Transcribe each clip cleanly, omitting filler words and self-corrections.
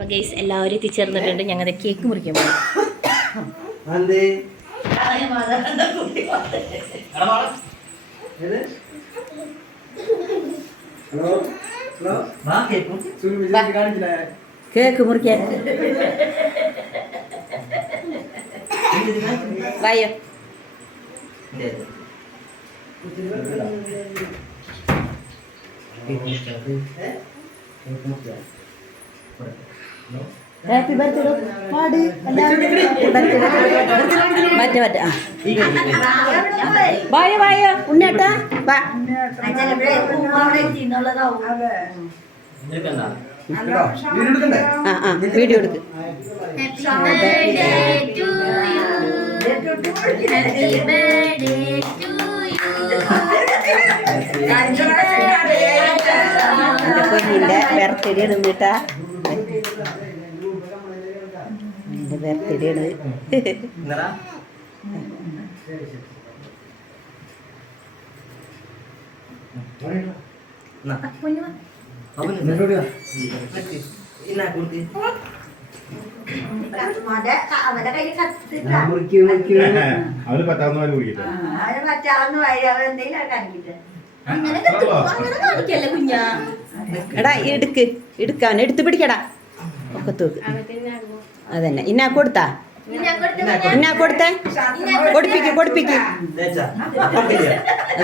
അപ്പോൾ ഗൈസ് എല്ലാവരും എത്തിച്ചേർന്നിട്ടുണ്ട്. ഞങ്ങളുടെ കേക്ക് മുറിക്കാൻ പോകും. കേക്ക് മുറിക്കാൻ വായോ. ഹാപ്പി ബർത്ത്ഡേ പാട് മറ്റേ മറ്റേ വായോ വായോ ഉണ്ണേട്ടാ വാ. വീഡിയോ എടുക്ക്. എൻ്റെ പൊന്നിൻ്റെ ബർത്ത്ഡേ ആണ് കേട്ടാ. എൻ്റെ ബർത്ത്ഡേ ആണ്. അവന് പറ്റാവുന്ന കുഞ്ഞാ എടാ എടുക്ക് എടുക്കാൻ എടുത്ത് പിടിക്കടാ ഒക്കെ തൂക്ക്. അതന്നെ ഇന്നാ കൊടുത്താ ഇന്നാ കൊടുത്തേ കൊടുപ്പിക്ക് കൊടുപ്പിക്ക്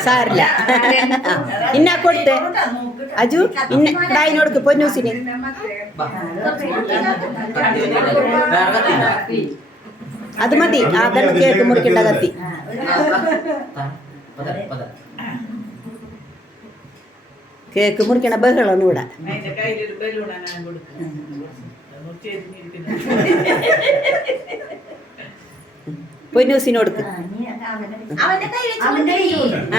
സാരില്ല. ഇന്നാ കൊടുത്തേ അജു ഇന്ന ഡായിനോടുക്ക് പൊന്നൂസിന് അത് മതി. അതാണ് കേക്ക് മുറിക്കേണ്ട കത്തി. കേക്ക് മുറിക്കണ ബഹളാണ് ഇവിടെ. പൊന്നൂസിന് കൊടുക്ക്.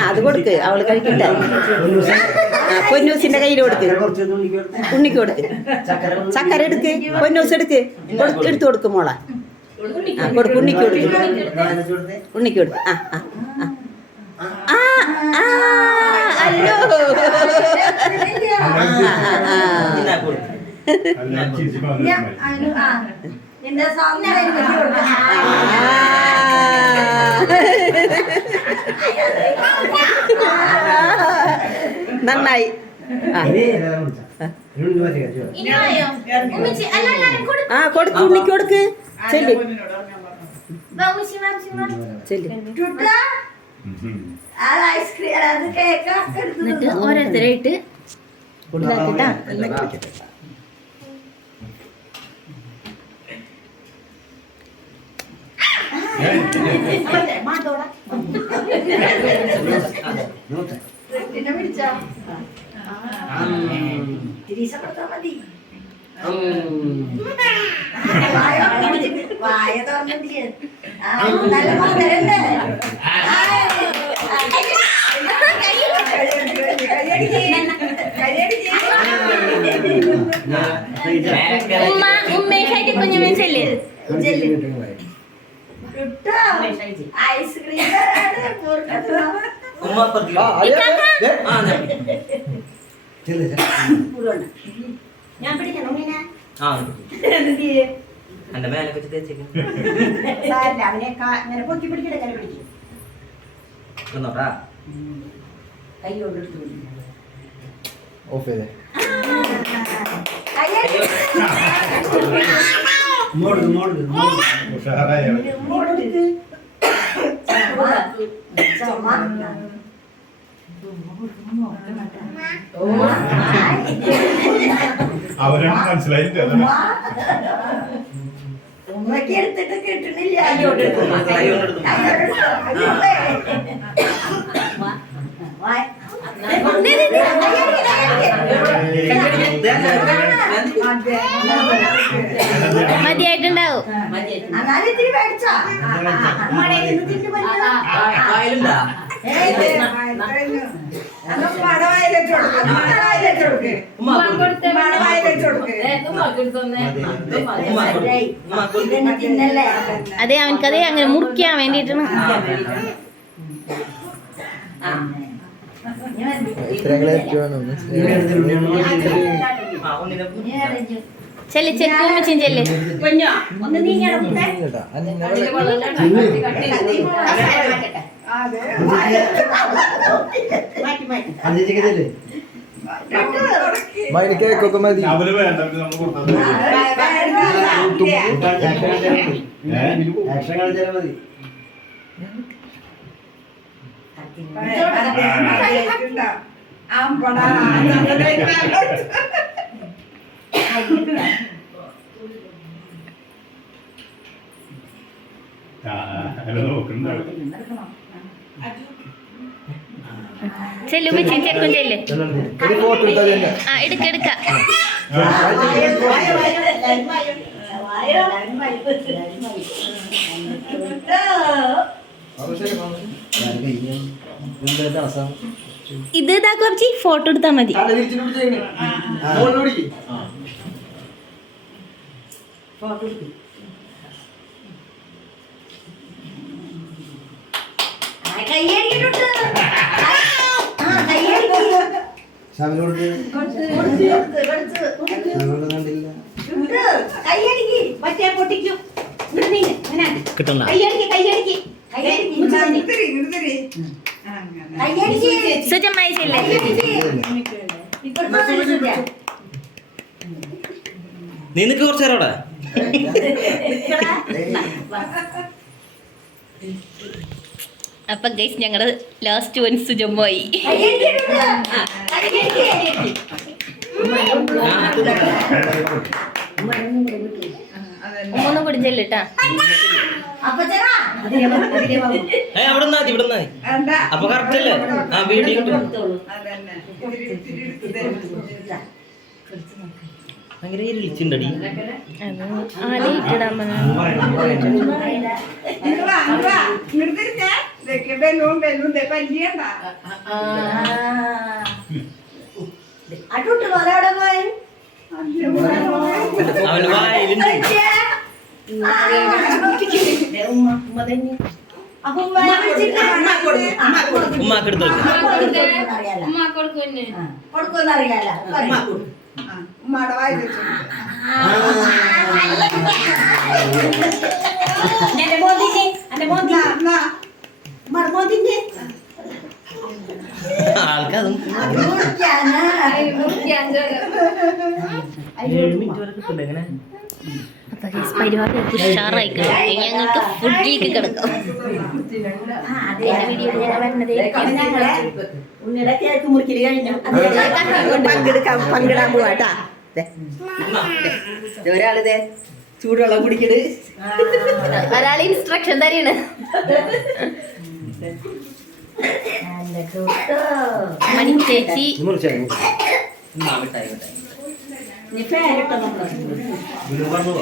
അത് കൊടുക്ക് അവള് കഴിക്കട്ടെ. പൊന്നൂസിന്റെ കയ്യിൽ കൊടുക്ക്. ഉണ്ണിക്ക് കൊടുക്ക്. ചക്കര എടുക്ക്. പൊന്നൂസ് എടുക്ക്. എടുത്തു കൊടുക്ക് മോളെ. കൊടുക്ക് ഉണ്ണിക്ക് കൊടുക്ക്. ഉണ്ണിക്ക് കൊടുക്ക്. അല്ലോ നന്നായി. കൊടുക്ക് ഉണ്ണിക്ക് കൊടുക്ക്. ചെല്ലി ചെല്ലി. എന്നിട്ട് ഓരോരുത്തരായിട്ട് ഇതാക്കിട്ടാ. വായ തുറന്നിട്ട് നല്ല മകരല്ലേ. ഉമ്മേഷായിട്ട് കുഞ്ഞുമേ ചെല്ല്. ഐസ്ക്രീം ഞാൻ പിടിക്കണം. അവനെ പൊക്കി പിടിക്കട്ടെ. കൈ പിടിക്കും. കൈ കൊണ്ടെടുത്തു ഓഫ് ചെയ്തേ. അവരാണ് മനസ്സിലായില്ല. ഉമ്മക്ക് എടുത്തിട്ട് കിട്ടണില്ല. മതിയായിട്ടുണ്ടാവും. ഇത്തിരി മേടിച്ചോ. അതെ അവനക്കതേ അങ്ങനെ മുറിക്കാൻ വേണ്ടിയിട്ടാണ്. ചെല്ല് ചെല്ലുമ്മച്ചും ചെല്ല്. കുഞ്ഞോ ഒന്ന് നീങ്ങണം മുത്തേ. മാറ്റി മാറ്റി കേക്കൊക്കെ മതി. അവര് വേണ്ട നമ്മൾ കൊടുത്തത് നോക്കുന്നുണ്ടാവും. ചെല്ലുമ്മച്ചും ചെക്കും ചെല്ല്. ഒരു ഫോട്ടോ എടുത്താൽ തന്നെ. ആ എടുക്ക എടുക്ക. ഇത് ഇതാ കുറച്ച് ഫോട്ടോ എടുത്താ മതി. മറ്റേ പൊട്ടിക്കും കിട്ടണ്ട. സുജമ്മായി ചെല്ലേ. നിനക്ക് കുറച്ച് നേരം അവിടെ അപ്പൊ ഗൈസ് ഞങ്ങളുടെ ലാസ്റ്റ് വൺ സുജമ്മായി. ഒന്നും കൂടി ചെല്ലിട്ടാ. അവിടെ നിന്നാ ഇവിടെ അപ്പൊ കറക്റ്റ് അല്ലേ? ആ വീഡിയോ ഭയങ്കര വിളിച്ചിണ്ടടി. ആലയിട്ടിടാൻ അടൂട്ട് പോലെ അവിടെ പോയി അവന് വായിലുണ്ട്. ഉമ്മാക്ക് എടുത്തു കൊടുക്കുമെന്ന് അറിയാലോ. എന്റെ മോദിന്റെ എന്റെ മോദി മോദിന്റെ ആൾക്കതും 7 മിനിറ്റ് വരെ കിട്ടില്ല എങ്ങനെ. അപ്പൊ ഗൈസ് പരിപാടി ഉഷാറായി കഴിഞ്ഞു. ഞങ്ങൾക്ക് ഫുഡിലേക്ക് കിടക്കാം. വീഡിയോ ഞാൻ വരുന്നത് ഉണ്ണിയുടെ കേക്ക് മുറിക്കല് കഴിഞ്ഞു. പങ്കിടാൻ പോവാട്ടാ. ഒരാളിതേ ചൂടുവെള്ളം കുടിക്കട്. ഒരാളെ ഇൻസ്ട്രക്ഷൻ തന്നെയാണ്. മണി ചേച്ചി നീ ഫാൻ ഇട്ടോ നമ്മൾ